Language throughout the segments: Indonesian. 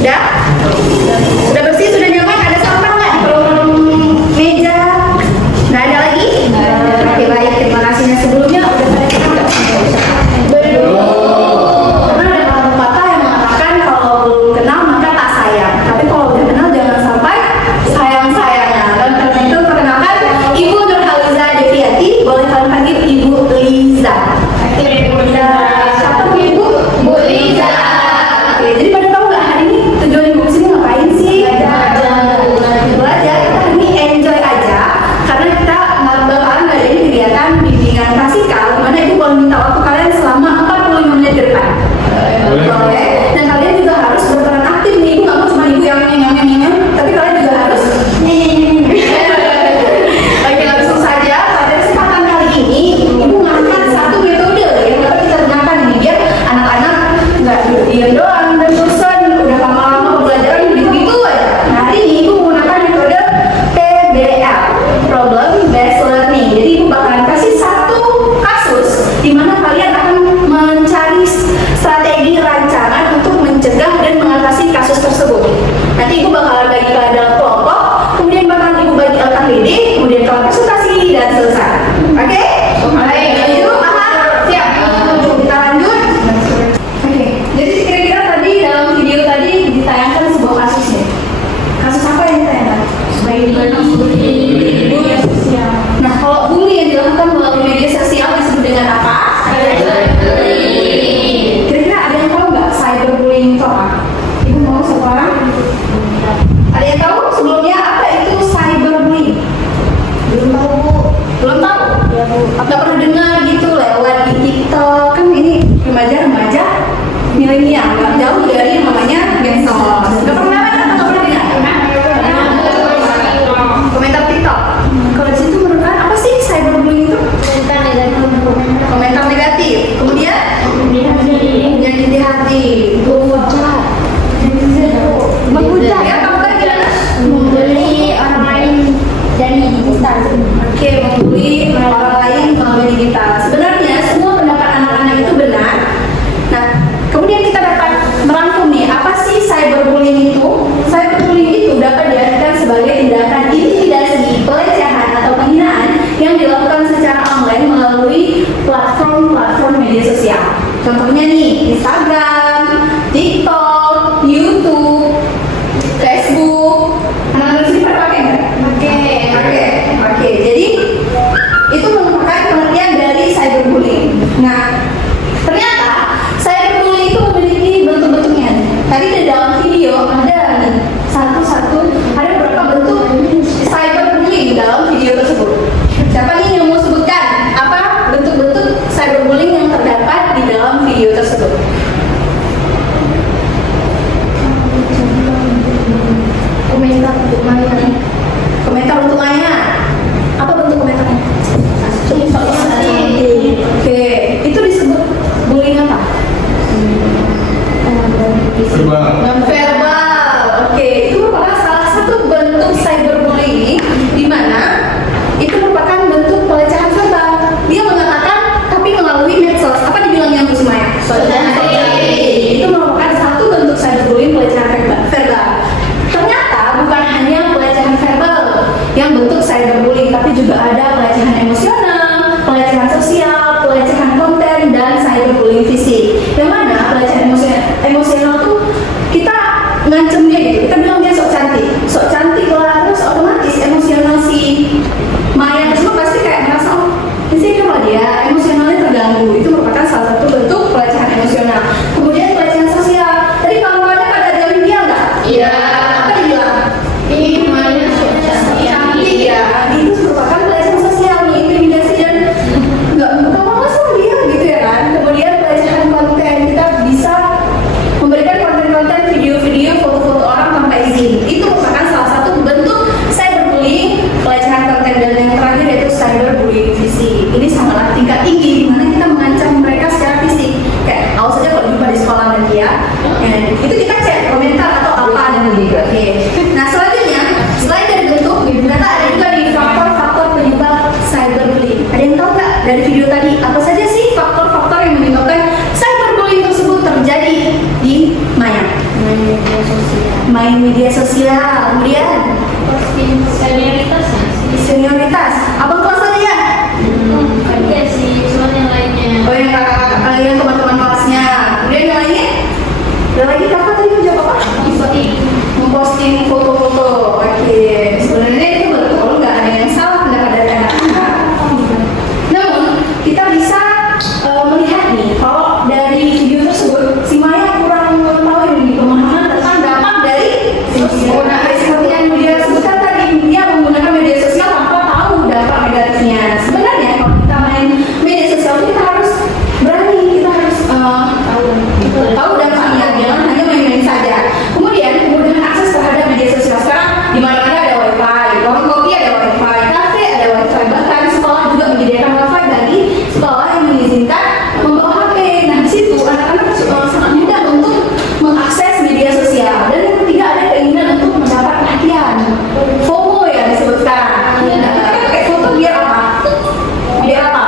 Sudah? Sudah bersih, sudah nyaman? Ada sampah nggak di kolong meja? Nggak ada lagi? Oke, baik. Terima kasihnya sebelumnya. Udah pada kenal nggak? Karena ada kata-kata yang mengatakan kalau belum kenal maka tak sayang. Tapi kalau udah kenal jangan sampai sayang-sayangnya. Dan karena itu perkenalkan Ibu Nurhaliza Deviati. Boleh kalian panggil Ibu Liza. Siapa Ibu? Bu Liza. Oke, jadi pada tahu nggak hari ini tujuan Ibu kesini ngapain sih? Belajar. Kita hari ini enjoy aja karena kita nggak bakalan ngadain kegiatan bimbingan klasikal dimana Ibu boleh minta waktu kalian selama 45 menit ke depan. Boleh. Dan kalian juga harus berperan aktif nih. Ibu nggak mau cuma Ibu yang nyeng-nyeng, tapi kalian juga harus Oke, langsung saja. Pada kesempatan kali ini Ibu mengangkat satu metode yang dapat kita gunakan ini biar anak-anak nggak diam doang dan bosan udah lama-lama pembelajaran gitu-gitu aja. Nah, hari ini Ibu menggunakan metode PBL, Problem Based Learning. Jadi Ibu bakalan kasih satu kasus di mana kalian akan mencari strategi rancangan untuk mencegah dan mengatasi kasus tersebut. Nanti Ibu bakalan bagi kalian dalam kelompok, kemudian bakalan Ibu bagi LKPD, kemudian kalian presentasi dan selesai. Oke? Baik, lanjut. Siap. Kita lanjut. Oke. Jadi kira-kira tadi dalam video tadi ditayangkan sebuah kasus ya. Kasus apa yang ditayangkan? Bully sosial. Nah, kalau bully yang dilakukan melalui media sosial disebut dengan apa? Kira-kira ada yang tahu nggak cyberbullying itu apa? Ibu mau sekarang? Ada yang tahu sebelumnya apa itu cyberbullying? Belum tahu, Bu. Belum tahu? Ya, Bu. Nggak pernah dengar gitu lewat di TikTok. Kan ini remaja-remaja milenial, nggak jauh dari yang namanya medsos. Nggak pernah kan? Nggak pernah dengar? Komentar TikTok. Kalau di situ menurut kalian apa sih cyberbullying itu? Komentar negatif. Kemudian menyakiti hati, menghujat. Ya, kamu kan gimana? Membeli orang lain dari digital. Oke, membuli orang lain melalui digital. Sebenarnya semua pendapat anak-anak itu benar. Nah, kemudian kita dapat merangkum nih, apa sih cyberbullying itu? Cyberbullying itu dapat diartikan sebagai tindakan intimidasi, pelecehan atau penghinaan yang dilakukan secara online melalui platform media sosial. Contohnya nih, Instagram, TikTok, YouTube, Facebook. Anak-anak sini pada pakai nggak? Oke. Jadi itu merupakan pengertian dari cyberbullying. Nah, ternyata cyberbullying itu memiliki bentuk-bentuknya. Tadi di dalam video ada nih ada beberapa bentuk cyberbullying dalam video tersebut. Siapa nih yang mau sebutkan apa bentuk-bentuk cyberbullying yang terdapat di dalam video tersebut? Komentar untuk mainan. Apa bentuk komentarnya? Oke, itu disebut bullying apa? Verbal. Oke, itu merupakan salah satu bentuk cyberbullying di mana itu merupakan bentuk pelecehan verbal. Dia mengatakan tapi melalui medsos. Apa dibilangnya Bu Sumaya? Itu merupakan satu bentuk cyberbullying pelecehan verbal. Ternyata bukan hanya pelecehan verbal yang bentuk cyberbullying, tapi juga ada pelecehan emosional, pelecehan sosial, pelecehan konten, dan cyberbullying fisik. Yang mana pelecehan emosional tuh kita ngancem dia gitu, kita bilang dia sok cantik lah, terus otomatis emosional si Maya semua pasti kayak merasa insecure lah dia, emosionalnya terganggu. Itu merupakan salah satu bentuk pelecehan emosional. Kemudian pelecehan sosial, tadi kawan-kawannya pada jauhin dia nggak? Iya. Apa dibilang? Maya sok cantik ya. Itu merupakan pelecehan sosial nih, intimidasi dan nggak mau sama dia gitu ya kan. Kemudian pelecehan konten, kita bisa memberikan konten-konten video-video, foto-foto orang tanpa izin. Itu merupakan salah satu bentuk cyberbullying, pelecehan konten. Dan yang terakhir yaitu cyberbullying fisik. Ini sangatlah tingkat main media sosial. Kemudian Posting senioritasnya sih. senioritas. Abang kelas tadi ya? Ada sih, cuman yang lainnya. Oh yang kakak-kakak kalian, teman-teman kelasnya. Kemudian yang lainnya? Ada lagi kakak tadi mau jawab apa? Posting. Memposting foto-foto. Oke, sebenarnya itu betul, nggak ada yang salah pendapat dari anak-anak. Namun kita bisa melihat nih, kalau dari video tersebut si Maya kurang mengetahui nih pemahaman tentang dampak dari penggunaan seperti yang dia sebutkan tadi, dia menggunakan media sosial tanpa tahu dampak negatifnya. Sebenarnya kalau kita main media sosial kita harus berani, kita harus tahu dampaknya, jangan hanya main-main saja. Kemudian kemudahan akses terhadap media sosial sekarang di mana-mana ada wifi, warung kopi ada wifi, kafe ada wifi, bahkan sekolah juga menyediakan wifi bagi sekolah yang mengizinkan membawa HP. Nah di situ anak-anak sangat mudah untuk mengakses media sosial. Dan yang ketiga ada keinginan untuk mendapat perhatian, FOMO ya disebut sekarang. Nah, kita pakai foto biar apa? Biar apa?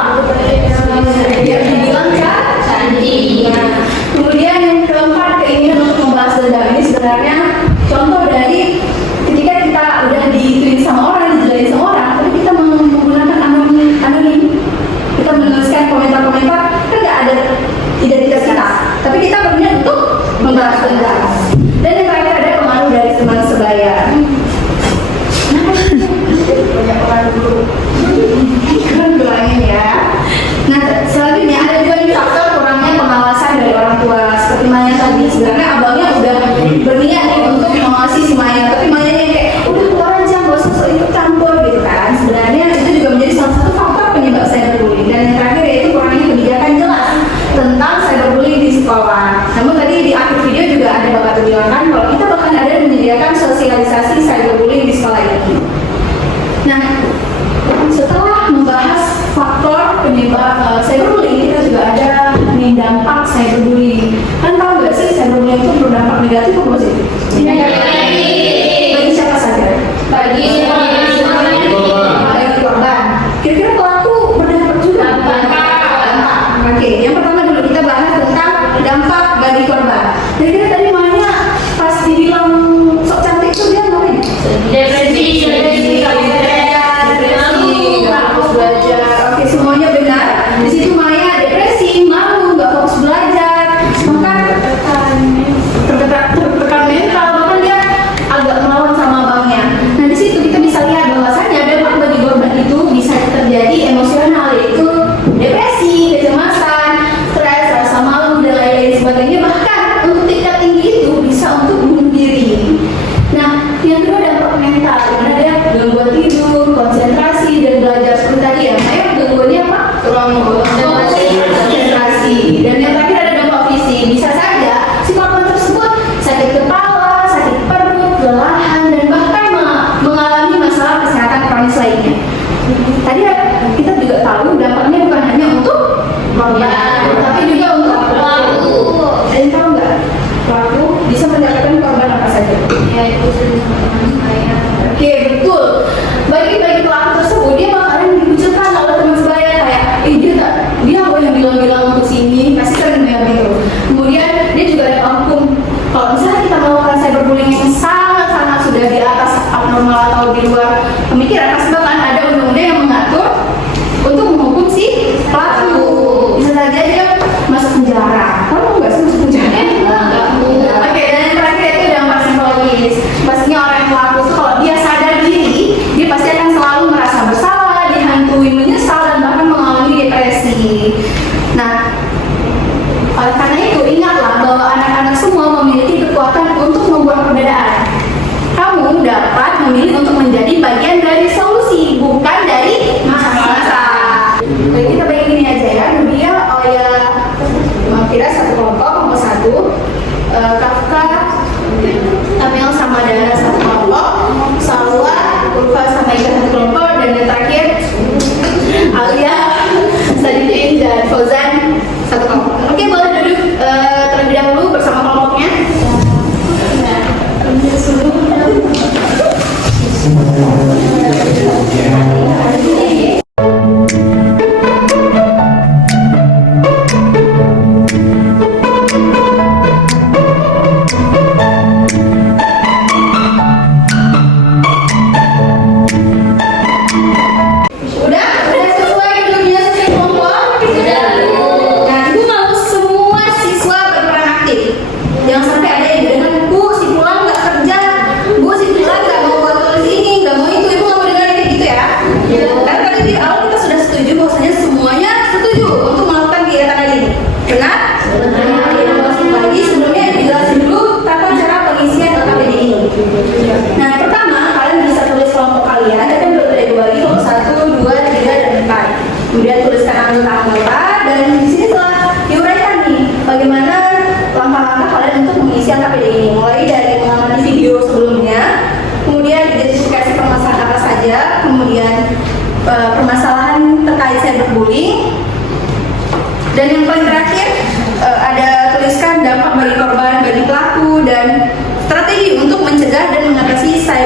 Biar dibilang cantik. Nah, kemudian yang keempat keinginan untuk membalas dendam. Ini sebenarnya contoh dari ketika kita udah dituin sama orang, dijelain sama orang, tapi kita menggunakan anonim, kita menuliskan komentar-komentar, kan nggak ada identitas kita, tapi kita berniat untuk membalas dendam. Dan yang terakhir ada pengaruh dari teman sebaya. Banyak orang dulu kan bilangin ya. Nah selanjutnya ada juga nih faktor kurangnya pengawasan dari orang tua. Seperti Maya tadi, sebenarnya abangnya udah berniat nih untuk mengawasi si Maya, tapi Maya yang kayak udah keluar aja, gak usah sok ikut campur gitu kan. Sebenarnya itu juga menjadi salah satu faktor penyebab cyberbullying. Dan yang terakhir yaitu kurangnya kebijakan jelas tentang cyberbullying di sekolah. Namun tadi di akhir video juga ada Bapak tuh bilang kan kalau kita bahkan ada menyediakan sosialisasi cyberbullying di sekolah ini. Nah, setelah membahas faktor penyebab cyberbullying, kita juga ada nih dampak cyberbullying. Kan tahu nggak sih cyberbullying itu berdampak negatif atau positif? Negatif. Bagi siapa saja? Bagi korban. Kira-kira pelaku berdampak juga? Dampak. Oke, yang pertama dulu kita bahas tentang dampak bagi korban. Kira-kira tadi Maya pas dibilang sok cantik itu dia ngapain? Depresi. Oke, semuanya benar. Di situ Maya depresi, malu, nggak fokus belajar, bahkan tertekan mental, bahkan dia agak melawan sama abangnya. Nah di situ kita bisa lihat bahwasannya dampak bagi korban itu bisa terjadi emosional, yaitu depresi, kecemasan, stres, rasa malu dan lain-lain sebagainya. Bahkan untuk tingkat tinggi itu bisa untuk bunuh diri. Nah yang kedua dampak mental, dimana dia gangguan tidur, konsentrasi dan belajar seperti tadi ya. Saya gangguannya apa? Konsentrasi. Dan yang terakhir ada dampak fisik. Bisa saja si korban tersebut sakit kepala, sakit perut, kelelahan, dan bahkan mengalami masalah kesehatan kronis lainnya. Tadi kita juga tahu dampaknya bukan hanya untuk korban, tapi juga untuk pelaku. Dan tahu nggak? Pelaku bisa mendapatkan korban apa saja? Ya itu sering sama teman saya. Oke, betul. Bagi pelaku tersebut dia bakalan dikucilkan oleh teman sebaya kayak, dia apa yang bilang-bilang untuk sini, pasti sering kayak gitu. Kemudian dia juga ada hukum. Kalau misalnya kita melakukan cyberbullying yang sangat-sangat sudah di atas abnormal atau di luar pemikiran, pasti bakalan ada undang-undang yang mengatur untuk menghukum si pelaku. Bisa saja dia masuk penjara. Kamu nggak sih masuk penjara? Oke, dan yang terakhir itu dampak psikologis. Pastinya orang yang pelaku itu kalau dia sadar diri, dia pasti akan selalu merasa bersalah, dihantui menyesal, dan bahkan mengalami depresi. Nah, oleh karena itu ingatlah bahwa anak-anak semua memiliki kekuatan untuk membuat perbedaan. Kamu dapat memilih untuk menjadi bagian dari solusi, bukan dari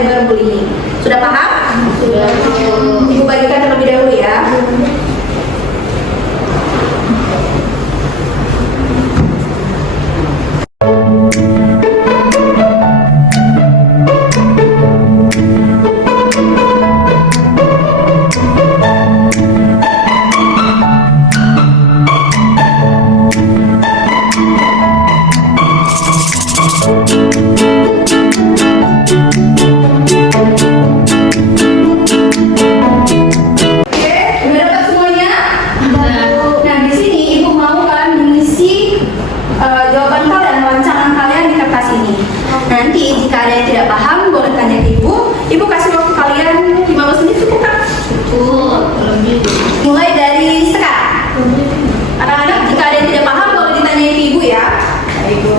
cyberbullying. Sudah paham? Sudah. Ibu bagikan terlebih dahulu ya. Oke, udah dapat semuanya? Nah, di sini Ibu mau kan mengisi jawaban kalian, rancangan kalian di kertas ini. Nanti jika ada yang tidak paham, boleh tanya ke Ibu. Ibu kasih waktu kalian 15 menit cukup kan? Cukup. Lebih. Mulai dari sekarang. Anak-anak, jika ada yang tidak paham, boleh ditanya ke Ibu ya. Ibu.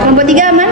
Kelompok 3 aman?